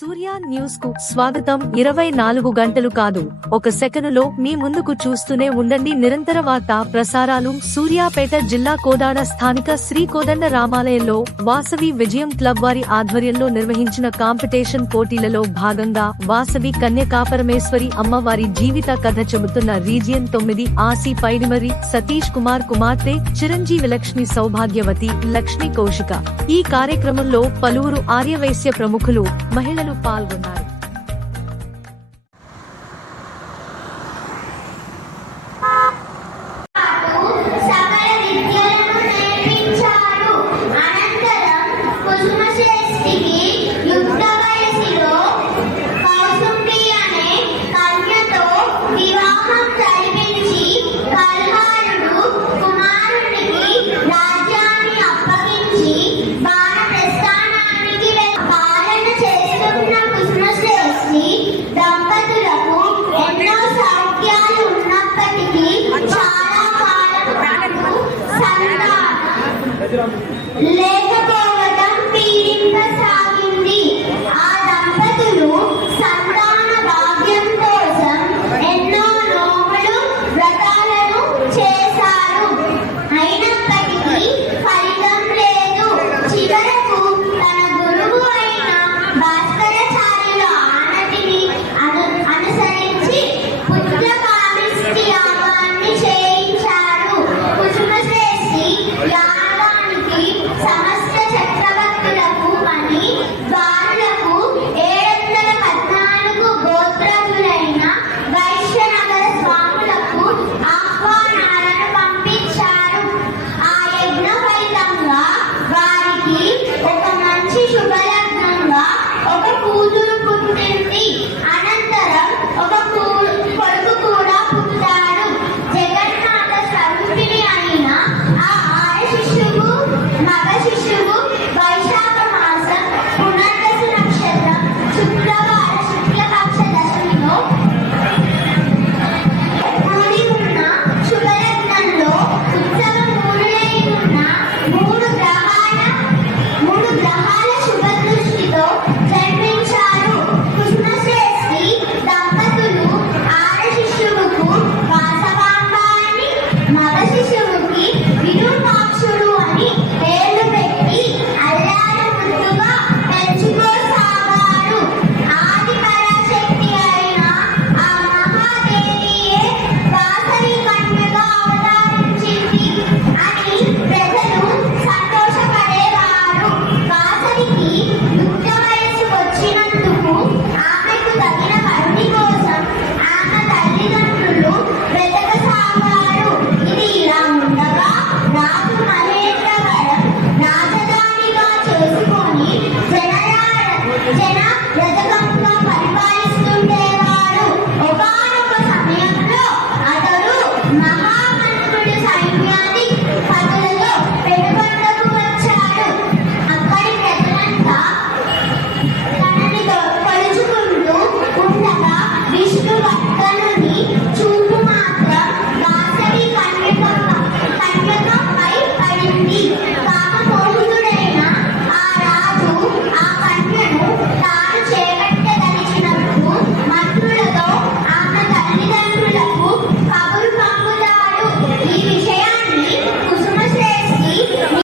సూర్య న్యూస్కు స్వాగతం. ఇరవై నాలుగు గంటలు కాదు. ఒక సెకనులో మీ ముందుకు చూస్తూనే ఉండండి. నిరంతర వార్త ప్రసారాలు. సూర్యాపేట జిల్లా కోదాడ స్థానిక శ్రీ కోదండ రామాలయంలో వాసవి విజయం క్లబ్ వారి ఆధ్వర్యంలో నిర్వహించిన కాంపిటీషన్ పోటీలలో భాగంగా వాసవి కన్యకాపరమేశ్వరి అమ్మవారి జీవిత కథ చెబుతున్న రీజియన్ తొమ్మిది ఆసి పైడిమరి సతీష్ కుమార్ కుమార్తె చిరంజీవి లక్ష్మి సౌభాగ్యవతి లక్ష్మి కౌశిక. ఈ కార్యక్రమంలో పలువురు ఆర్యవైశ్య ప్రముఖులు మహిళలు పాల్గొన్నారు. సంత లేకపోవడం పీడింప సాగు.